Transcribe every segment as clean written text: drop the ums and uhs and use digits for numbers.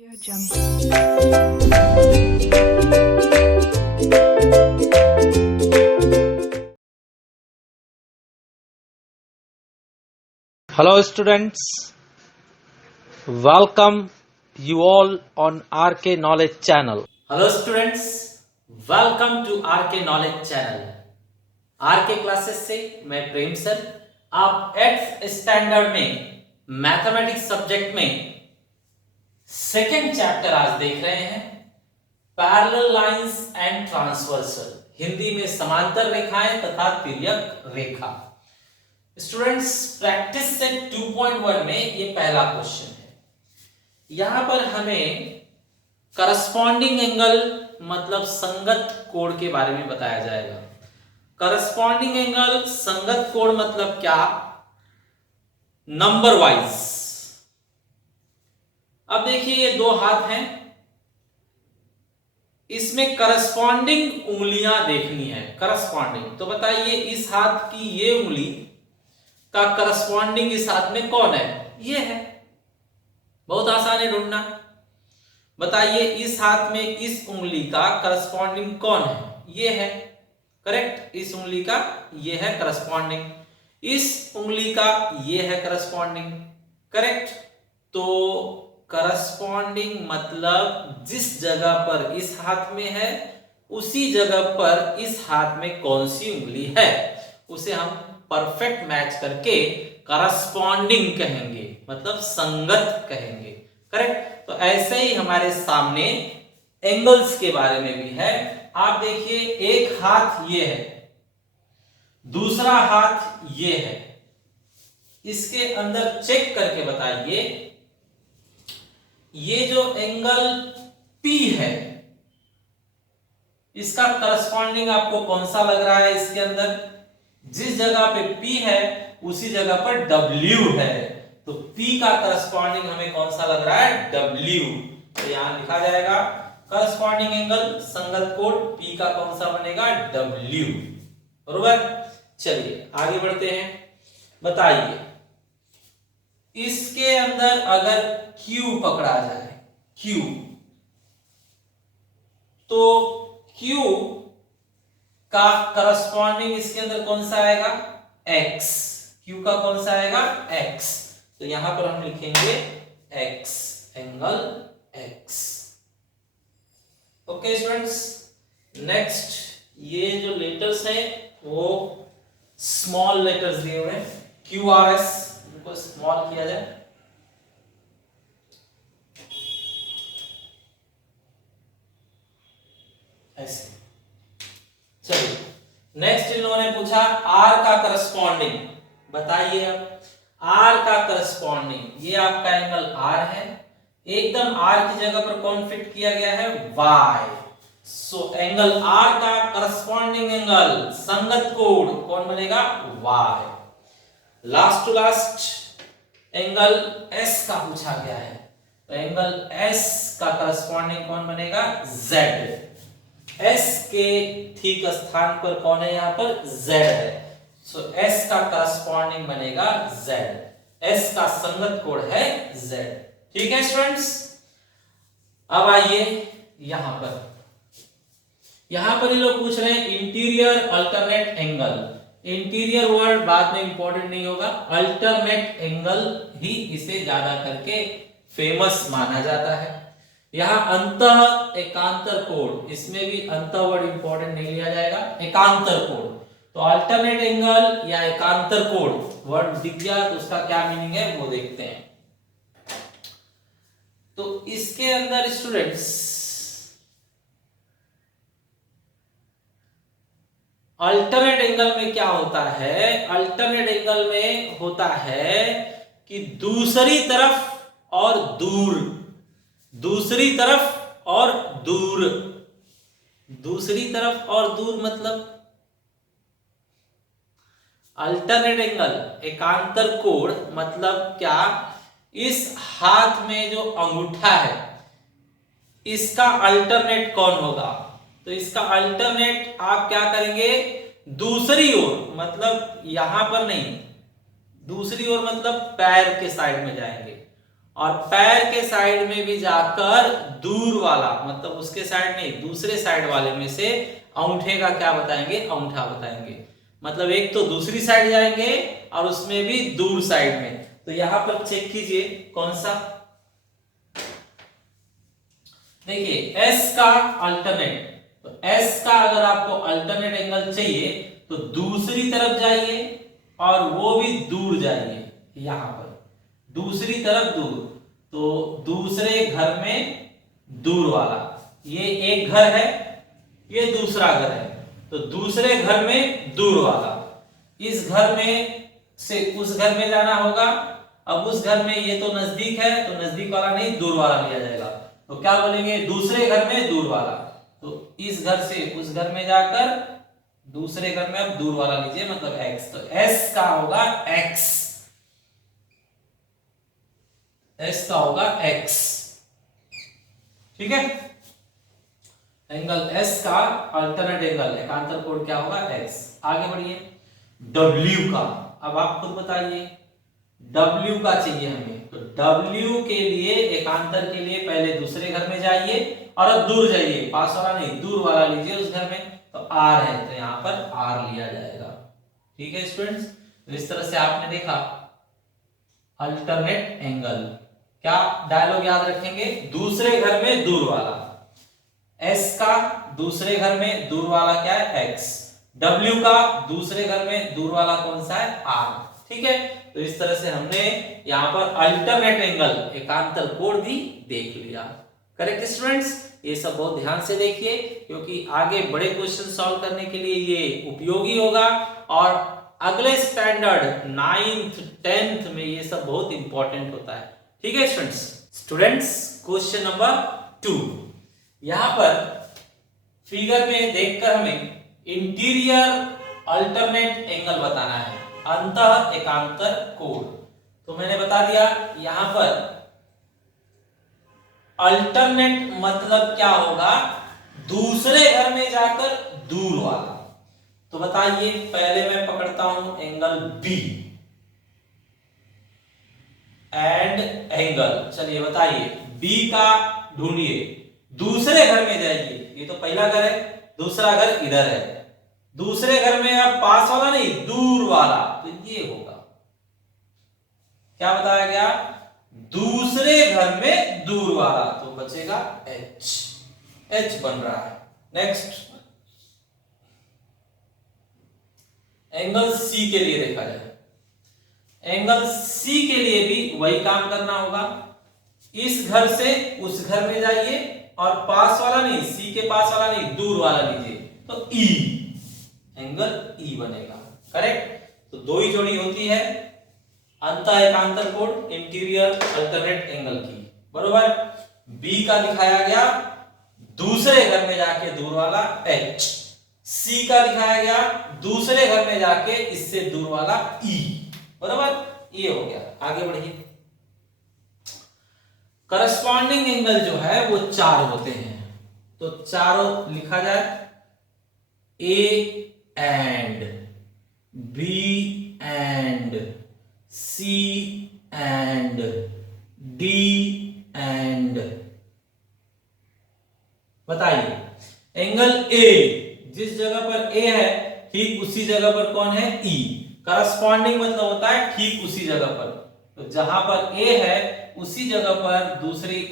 Audio Jungle. Hello students, welcome you all on RK Knowledge channel. Hello students, welcome to RK knowledge channel. RK classes से मैं Prem sir. आप 8th standard में mathematics subject में second chapter आज देख रहे हैं, parallel lines and transversal, Hindi में समांतर रेखाएं तथा तिर्यक रेखा। स्टूडेंट्स, प्रैक्टिस सेट 2.1 में ये पहला क्वेश्चन है। यहां पर हमें करस्पॉन्डिंग एंगल मतलब संगत कोण के बारे में बताया जाएगा। करस्पॉन्डिंग एंगल संगत कोण मतलब क्या, नंबर वाइज। अब देखिए ये दो हाथ हैं, इसमें करस्पॉन्डिंग उंगलियां देखनी है। करस्पॉन्डिंग तो बताइए इस हाथ की ये उंगली का करस्पॉन्डिंग इस हाथ में कौन है? ये है। बहुत आसान है ढूंढना। बताइए इस हाथ में इस उंगली का करस्पॉन्डिंग कौन है? ये है। करेक्ट, इस उंगली का ये है करस्पॉन्डिंग, इस उंगली का ये है करस्पॉन्डिंग। करेक्ट, तो करस्पॉन्डिंग मतलब जिस जगह पर इस हाथ में है उसी जगह पर इस हाथ में कौन सी उंगली है, उसे हम परफेक्ट मैच करके करस्पॉन्डिंग कहेंगे, मतलब संगत कहेंगे। करेक्ट, तो ऐसे ही हमारे सामने एंगल्स के बारे में भी है। आप देखिए एक हाथ ये है, दूसरा हाथ ये है, इसके अंदर चेक करके बताइए ये जो एंगल P है इसका करस्पॉन्डिंग आपको कौन सा लग रहा है? इसके अंदर जिस जगह पे P है उसी जगह पर W है, तो P का करस्पॉन्डिंग हमें कौन सा लग रहा है? W। तो यहां लिखा जाएगा करस्पॉन्डिंग एंगल संगत कोण P का कौन सा बनेगा? W। बरोबर। चलिए आगे बढ़ते हैं। बताइए इसके अंदर अगर Q पकड़ा जाए, Q, तो Q का करस्पॉन्डिंग इसके अंदर कौन सा आएगा? X। Q का कौन सा आएगा? X। तो यहां पर हम लिखेंगे X, angle X। Okay students, next ये जो लेटर्स हैं वो स्मॉल लेटर्स दिए हुए हैं, QRS, इनको स्मॉल किया जाए। ऐसे। चलिए नेक्स्ट इन लोगों ने पूछा R का करस्पॉन्डिंग। बताइए अब R का करस्पॉन्डिंग, ये आपका एंगल R है, एकदम R की जगह पर कौन फिट किया गया है? Y। सो एंगल R का करस्पॉन्डिंग एंगल संगत कोण कौन बनेगा? Y। Last to last angle S का पूछा गया है, तो एंगल S का करस्पॉन्डिंग कौन बनेगा? Z। S के ठीक स्थान पर कौन है? यहां पर Z है, सो S का करस्पॉन्डिंग बनेगा Z। S का संगत कोण है Z। ठीक है स्टूडेंट्स, अब आइए यहां पर ये लोग पूछ रहे हैं interior alternate angle. Interior word बाद में इंपॉर्टेंट नहीं होगा, अल्टरनेट एंगल ही इसे ज्यादा करके फेमस माना जाता है। यहां अंतः एकांतर कोण, इसमें भी अंतः वर्ड इंपॉर्टेंट नहीं लिया जाएगा, एकांतर कोण। तो अल्टरनेट एंगल या एकांतर कोण वर्ड दिख गया तो उसका क्या मीनिंग है वो देखते हैं। तो इसके अंदर स्टूडेंट्स अल्टरनेट एंगल में क्या होता है? अल्टरनेट एंगल में होता है कि दूसरी तरफ और दूर, दूसरी तरफ और दूर, दूसरी तरफ और दूर मतलब अल्टरनेट एंगल एकांतर कोण मतलब क्या? इस हाथ में जो अंगूठा है इसका अल्टरनेट कौन होगा? तो इसका अल्टरनेट आप क्या करेंगे? दूसरी ओर, मतलब यहां पर नहीं, दूसरी ओर मतलब पैर के साइड में जाएंगे और पैर के साइड में भी जाकर दूर वाला, मतलब उसके साइड नहीं दूसरे साइड वाले में से अंगूठे का क्या बताएंगे, अंगूठा बताएंगे। मतलब एक तो दूसरी साइड जाएंगे और उसमें भी दूर साइड में। तो यहां पर चेक कीजिए कौन सा, देखिए S का अल्टरनेट, तो S का अगर आपको अल्टरनेट एंगल चाहिए तो दूसरी तरफ जाइए और वो भी दूर जाइए, यहां पर दूसरी तरफ दूर, तो दूसरे घर में दूर वाला, ये एक घर है ये दूसरा घर है, तो दूसरे घर में दूर वाला, इस घर में से उस घर में जाना होगा। अब उस घर में ये तो नजदीक है तो नजदीक वाला नहीं दूर वाला लिया जाएगा, तो क्या बोलेंगे, दूसरे घर में दूर वाला। तो इस घर से उस घर में जाकर दूसरे घर में अब दूर वाला लीजिए, मतलब x, तो s का होगा x, s का होगा x, ठीक है। एंगल s का अल्टरनेट एंगल एकांतर कोण क्या होगा, x। आगे बढ़िए, w का, अब आप खुद बताइए W का चाहिए हमें, तो W के लिए एकांतर के लिए पहले दूसरे घर में जाइए और अब दूर जाइए, पास वाला नहीं दूर वाला लीजिए उस घर में, तो R है तो यहां पर R लिया जाएगा, ठीक है स्टूडेंट्स। तो इस तरह से आपने देखा अल्टरनेट एंगल, क्या डायलॉग याद रखेंगे, दूसरे घर में दूर वाला, S का दूसरे घर में दूर वाला क्या है X, W का दूसरे घर में दूर वाला कौन सा है R, ठीक है। तो इस तरह से हमने यहां पर अल्टरनेट एंगल एकांतर कोण भी देख लिया। करेक्ट स्टूडेंट्स, ये सब बहुत ध्यान से देखिए क्योंकि आगे बड़े क्वेश्चन सॉल्व करने के लिए ये उपयोगी होगा और अगले स्टैंडर्ड 9th 10th में ये सब बहुत इंपॉर्टेंट होता है, ठीक है स्टूडेंट्स। स्टूडेंट्स क्वेश्चन नंबर 2, यहां पर फिगर में देखकर हमें इंटीरियर अल्टरनेट एंगल बताना है, अंतः एकांतर कोण। तो मैंने बता दिया यहां पर अल्टरनेट मतलब क्या होगा, दूसरे घर में जाकर दूर वाला। तो बताइए, पहले मैं पकड़ता हूं एंगल B एंड एंगल, चलिए बताइए B का ढूंढिए, दूसरे घर में जाइए, ये तो पहला घर है, दूसरा घर इधर है, दूसरे घर में अब पास वाला नहीं दूर वाला, तो ये होगा, क्या बताया गया, दूसरे घर में दूर वाला, तो बचेगा H, H बन रहा है। नेक्स्ट एंगल C के लिए देखा जाए, एंगल C के लिए भी वही काम करना होगा, इस घर से उस घर में जाइए और पास वाला नहीं, C के पास वाला नहीं दूर वाला लीजिए, तो E, एंगल E बनेगा, करेक्ट। तो दो ही जोड़ी होती है अंतः एकांतर कोण इंटीरियर अल्टरनेट एंगल की, बरोबर। B का दिखाया गया दूसरे घर में जाके दूर वाला H, C का दिखाया गया दूसरे घर में जाके इससे दूर वाला E, बरोबर, ये हो गया। आगे बढ़िए, करस्पॉन्डिंग एंगल जो है वो 4 होते हैं, तो चारों लिखा जाए, A and B and C and D and, बताइए एंगल A जिस जगह पर A है ठीक उसी जगह पर कौन है E, करस्पॉन्डिंग मतलब होता है ठीक उसी जगह पर, तो जहां पर A है उसी जगह पर दूसरी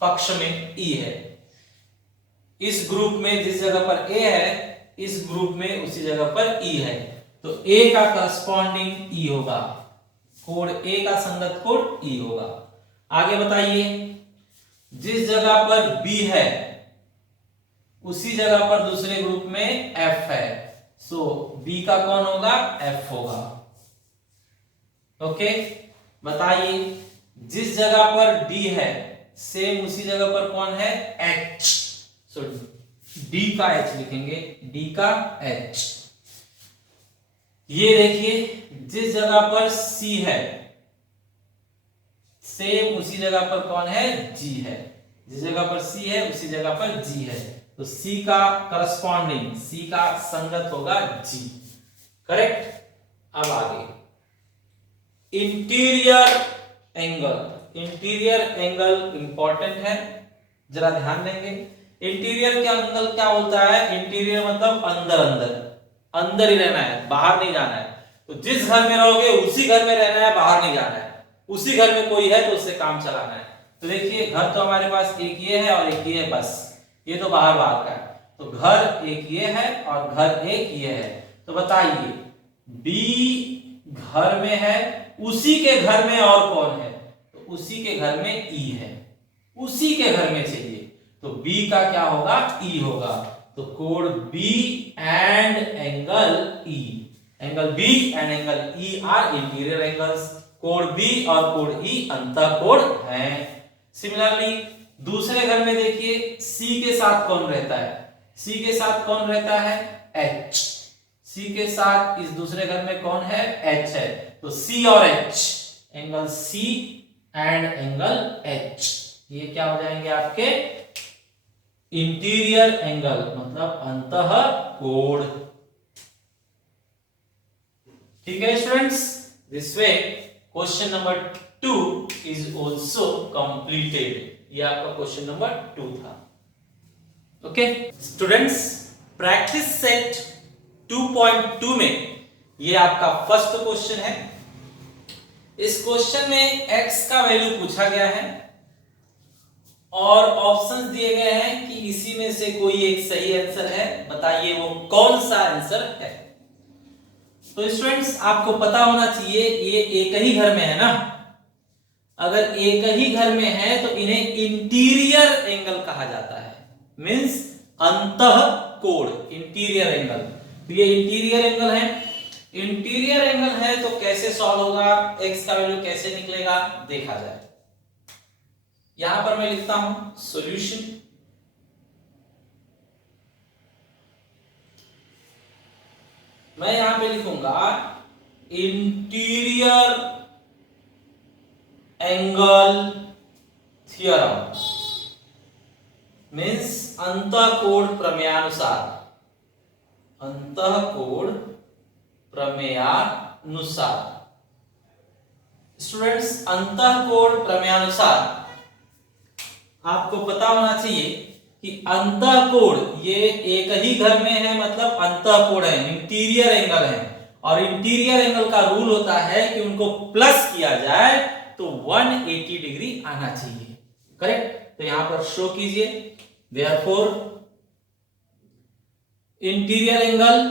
पक्ष में E है, इस ग्रुप में जिस जगह पर A है इस ग्रुप में उसी जगह पर E है, तो A का करस्पॉन्डिंग E होगा, कोण A का संगत कोण E होगा। आगे बताइए, जिस जगह पर B है उसी जगह पर दूसरे ग्रुप में F है, सो B का कौन होगा, F होगा, ओके। बताइए, जिस जगह पर D है सेम उसी जगह पर कौन है, H, सो D का H लिखेंगे, D का H। ये देखिए, जिस जगह पर C है सेम उसी जगह पर कौन है, G है, जिस जगह पर C है उसी जगह पर G है, तो C का करस्पॉन्डिंग, C का संगत होगा G, करेक्ट। अब आगे interior angle, interior angle important है, जरा ध्यान देंगे। इंटीरियर क्या एंगल क्या बोलता है? इंटीरियर मतलब अंदर अंदर, अंदर ही रहना है, बाहर नहीं जाना है। तो जिस घर में रहोगे उसी घर में रहना है, बाहर नहीं जाना है। उसी घर में कोई है तो उससे काम चलाना है। तो देखिए घर तो हमारे पास एक ये है और एक ये है, बस ये तो बाहर बाहर का है। तो घर एक ये है और घर एक ये है। तो बताइए बी घर में है, उसी के घर में और कौन है? तो उसी के घर में ई है, उसी के घर में चाहिए। तो बी का क्या होगा? ई होगा। तो कोण B and angle E, angle B and angle E are interior angles. कोण बी और कोण ई अंतःकोण हैं। सिमिलरली दूसरे घर में देखिए सी के साथ कौन रहता है? सी के साथ कौन रहता है? एच। सी के साथ इस दूसरे घर में कौन है? एच है। तो सी और H, angle C and angle H, ये क्या हो जाएंगे आपके? इंटीरियर एंगल, मतलब अंतःकोण। ठीक है students, this way question number 2 is also completed. ये आपका क्वेश्चन नंबर 2 था। ओके स्टूडेंट्स, प्रैक्टिस सेट 2.2 में ये आपका फर्स्ट क्वेश्चन है। इस क्वेश्चन में x का वैल्यू पूछा गया है और ऑप्शंस दिए गए हैं कि इसी में से कोई एक सही आंसर है, बताइए वो कौन सा आंसर है। तो स्टूडेंट्स आपको पता होना चाहिए ये एक ही घर में है ना। अगर एक ही घर में है तो इन्हें इंटीरियर एंगल कहा जाता है, मींस अंतःकोण, इंटीरियर एंगल। तो ये इंटीरियर एंगल है। इंटीरियर एंगल है तो कैसे सॉल्व होगा, x का वैल्यू कैसे निकलेगा, देखा जाए। यहां पर मैं लिखता हूं सॉल्यूशन। मैं यहां पे लिखूंगा इंटीरियर एंगल थ्योरम, मीन्स अंतःकोण प्रमेयानुसार, अंतःकोण प्रमेयानुसार। स्टूडेंट्स अंतःकोण प्रमेयानुसार आपको पता होना चाहिए कि अंतःकोण ये एक ही घर में है, मतलब अंतःकोण है, इंटीरियर एंगल है। और इंटीरियर एंगल का रूल होता है कि उनको प्लस किया जाए तो 180 डिग्री आना चाहिए, करेक्ट। तो यहां पर शो कीजिए, देयरफॉर इंटीरियर एंगल,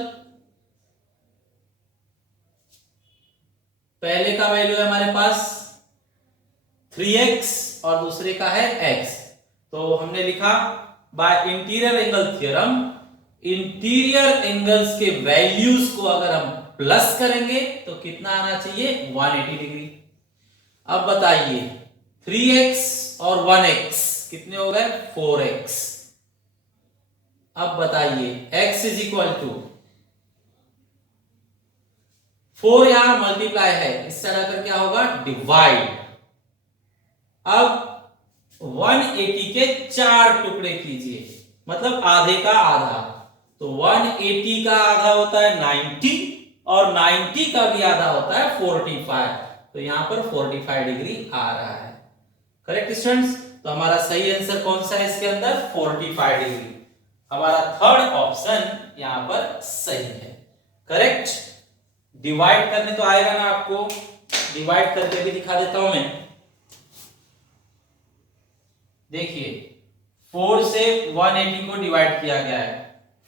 पहले का वैल्यू है हमारे पास 3x और दूसरे का है x। तो हमने लिखा bye interior angle theorem, interior angles के वैल्यूज को अगर हम प्लस करेंगे तो कितना आना चाहिए? 180 डिग्री। अब बताइए 3x और 1x कितने हो गए? 4x। अब बताइए x इज इक्वल टू 4, यहां मल्टीप्लाई है, इस तरह कर क्या होगा? डिवाइड। अब 180 के 4 टुकड़े कीजिए, मतलब आधे का आधा। तो 180 का आधा होता है 90 और 90 का भी आधा होता है 45। तो यहां पर 45 डिग्री आ रहा है, करेक्ट स्टूडेंट्स। तो हमारा सही आंसर कौन सा है इसके अंदर? 45 डिग्री। हमारा थर्ड ऑप्शन यहां पर सही है, करेक्ट। डिवाइड करने तो आएगा ना आपको, डिवाइड करके भी दिखा देता हूं मैं। देखिए 4 से 180 को डिवाइड किया गया है,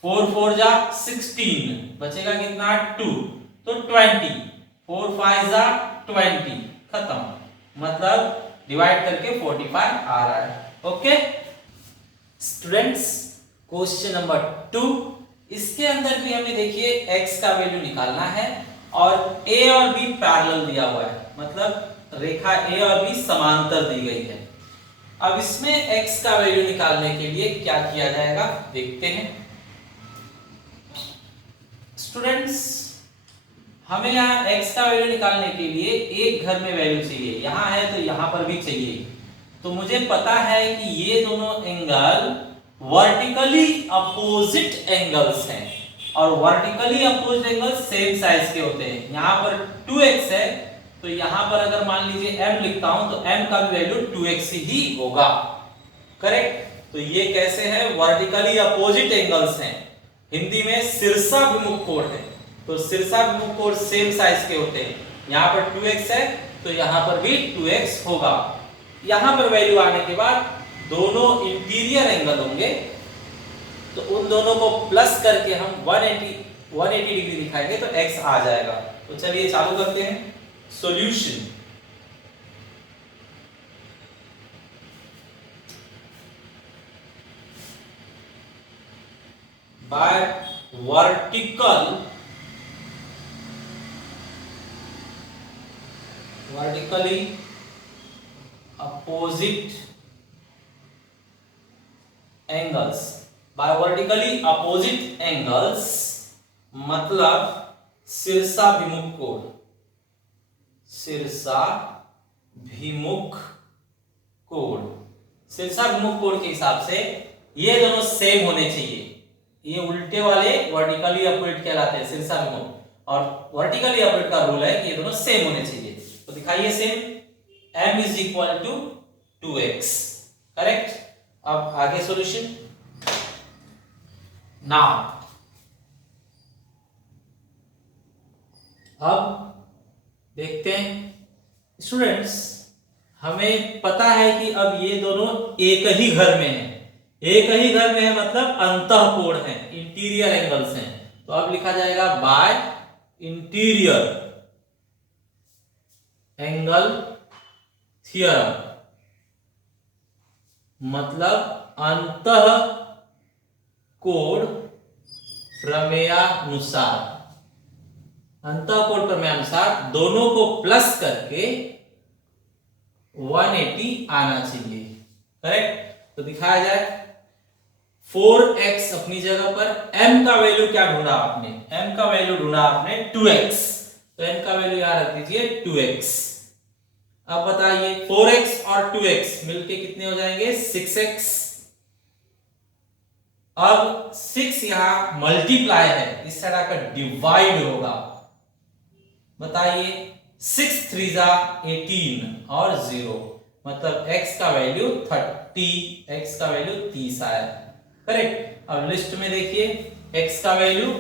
4 4 जा 16, बचेगा कितना? 2, तो 20, 4 5 जा 20, खत्म। मतलब डिवाइड करके 45 आ रहा है। ओके स्टूडेंट्स, क्वेश्चन नंबर 2, इसके अंदर भी हमें देखिए x का वैल्यू निकालना है और a और b पैरेलल दिया हुआ है, मतलब रेखा a और b समांतर दी गई है। अब इसमें x का वैल्यू निकालने के लिए क्या किया जाएगा, देखते हैं। स्टूडेंट्स हमें यहाँ x का वैल्यू निकालने के लिए एक घर में वैल्यू चाहिए, यहां है तो यहां पर भी चाहिए। तो मुझे पता है कि ये दोनों एंगल वर्टिकली अपोजिट एंगल्स हैं और vertically opposite angle same size के होते हैं। यहां पर 2x है तो यहां पर अगर मान लीजिए m लिखता हूं तो m का भी वैल्यू 2x ही होगा। करेक्ट। तो ये कैसे है, वर्टिकली अपोजिट एंगल्स हैं, हिंदी में शीर्षाभिमुख कोण है। तो शीर्षाभिमुख कोण सेम साइज के होते हैं, यहां पर 2x है तो यहां पर भी 2x होगा। यहां पर वैल्यू आने के बाद दोनों इंटीरियर एंगल होंगे, तो उन दोनों को प्लस करके हम 180 डिग्री दिखाएंगे तो x आ जाएगा। तो चलिए चालू करते हैं solution. By vertically opposite angles, by vertically opposite angles मतलब शीर्षाभिमुख कोण, शीर्षाभिमुख कोण, शीर्षाभिमुख कोण के हिसाब से ये दोनों सेम होने चाहिए। ये उल्टे वाले वर्टिकली अपोजिट कहलाते हैं शीर्षाभिमुख, और वर्टिकली अपोजिट का रूल है कि ये दोनों सेम होने चाहिए। तो दिखाइए same, m is equal to 2x। Correct. अब आगे सॉल्यूशन। नाउ अब देखते हैं स्टूडेंट्स, हमें पता है कि अब ये दोनों एक ही घर में हैं, एक ही घर में है मतलब अंतःकोण है, इंटीरियर एंगल्स हैं। तो अब लिखा जाएगा बाय इंटीरियर एंगल थ्योरम, मतलब अंतः कोण प्रमेयानुसार, अंतःकोण प्रमेयानुसार दोनों को प्लस करके 180 आना चाहिए। करेक्ट। तो दिखाया जाए 4x अपनी जगह पर, m का वैल्यू क्या ढूंढा आपने, m का वैल्यू ढूंढा आपने 2x, तो m का वैल्यू यहां रख दीजिए 2x। अब बताइए 4x और 2x मिलके कितने हो जाएंगे, 6x। अब 6 यहां मल्टीप्लाई है, इस साइड आकर डिवाइड होगा। बताइए 6 3 जा 18 और 0, मतलब x का वैल्यू 30, x का वैल्यू 30 आया। करेक्ट। अब लिस्ट में देखिए x का वैल्यू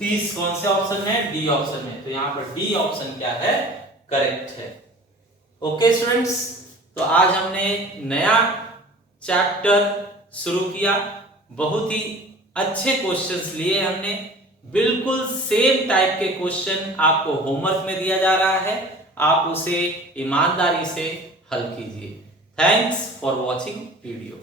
30 कौन से ऑप्शन में, डी ऑप्शन में, तो यहां पर डी ऑप्शन क्या है, करेक्ट है। ओके स्टूडेंट्स, तो आज हमने नया चैप्टर शुरू किया, बहुत ही अच्छे क्वेश्चंस लिए हमने, बिल्कुल सेम टाइप के क्वेश्चन आपको होमवर्क में दिया जा रहा है, आप उसे ईमानदारी से हल कीजिए। Thanks for watching video.